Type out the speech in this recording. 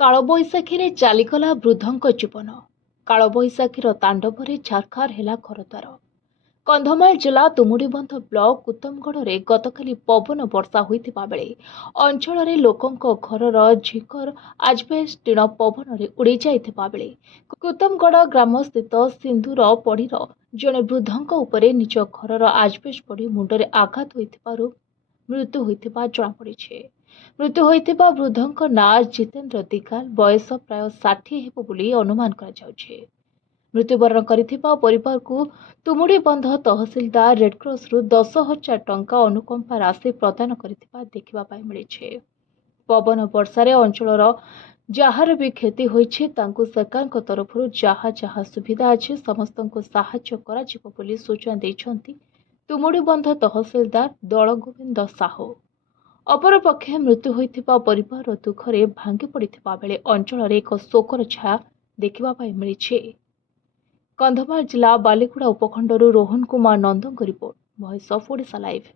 କାଳବୈଶାଖୀରେ ଚାଲିଗଲା ବୃଦ୍ଧଙ୍କ ଜୀବନ। କାଳବୈଶାଖୀର ତାଣ୍ଡବରେ ଛାରଖାର ହେଲା ଘରଦ୍ୱାର। କନ୍ଧମାଳ ଜିଲ୍ଲା ତୁମୁଡ଼ିବନ୍ଧ ବ୍ଲକ କୁତମଗଡ଼ରେ ଗତକାଲି ପବନ ବର୍ଷା ହୋଇଥିବା ବେଳେ ଅଞ୍ଚଳରେ ଲୋକଙ୍କ ଘରର ଝିକର ଆଜବେଷ୍ଟ ଟିଣ ପବନରେ ଉଡ଼ି ଯାଇଥିବା ବେଳେ କୁତମଗଡ଼ ଗ୍ରାମସ୍ଥିତ ସିନ୍ଦୁର ପଡ଼ିର ଜଣେ ବୃଦ୍ଧଙ୍କ ଉପରେ ନିଜ ଘରର ଆଜବେଷ୍ଟ ପଡ଼ି ମୁଣ୍ଡରେ ଆଘାତ ହୋଇଥିବାରୁ ମୃତ୍ୟୁ ହୋଇଥିବା ଜଣାପଡ଼ିଛି। ମୃତ୍ୟୁ ହୋଇଥିବା ବୃଦ୍ଧଙ୍କ ନାଁ ଜିତେନ୍ଦ୍ର ଦିଗାଲ, ବୟସ ପ୍ରାୟ 60 ହେବ ବୋଲି ଅନୁମାନ କରାଯାଉଛି। ମୃତ୍ୟୁବରଣ କରିଥିବା ପରିବାରକୁ ତୁମୁଡ଼ିବନ୍ଧ ତହସିଲଦାର ରେଡକ୍ରସରୁ 10,000 ଟଙ୍କା ଅନୁକମ୍ପା ରାଶି ପ୍ରଦାନ କରିଥିବା ଦେଖିବା ପାଇଁ ମିଳିଛି। ପବନ ବର୍ଷାରେ ଅଞ୍ଚଳର ଯାହାର ବି କ୍ଷତି ହୋଇଛି ତାଙ୍କୁ ସରକାରଙ୍କ ତରଫରୁ ଯାହା ସୁବିଧା ଅଛି ସମସ୍ତଙ୍କୁ ସାହାଯ୍ୟ କରାଯିବ ବୋଲି ସୂଚନା ଦେଇଛନ୍ତି ତୁମୁଡ଼ିବନ୍ଧ ତହସିଲଦାର ଦଳଗୋବିନ୍ଦ ସାହୁ। ଅପରପକ୍ଷେ ମୃତ୍ୟୁ ହୋଇଥିବା ପରିବାର ଦୁଃଖରେ ଭାଙ୍ଗି ପଡ଼ିଥିବା ବେଳେ ଅଞ୍ଚଳରେ ଏକ ଶୋକର ଛାୟା ଦେଖିବା ପାଇଁ ମିଳିଛି। କନ୍ଧମାଳ ଜିଲ୍ଲା ବାଲିଗୁଡ଼ା ଉପଖଣ୍ଡରୁ ରୋହନ କୁମାର ନନ୍ଦଙ୍କ report, voice of Odisha live.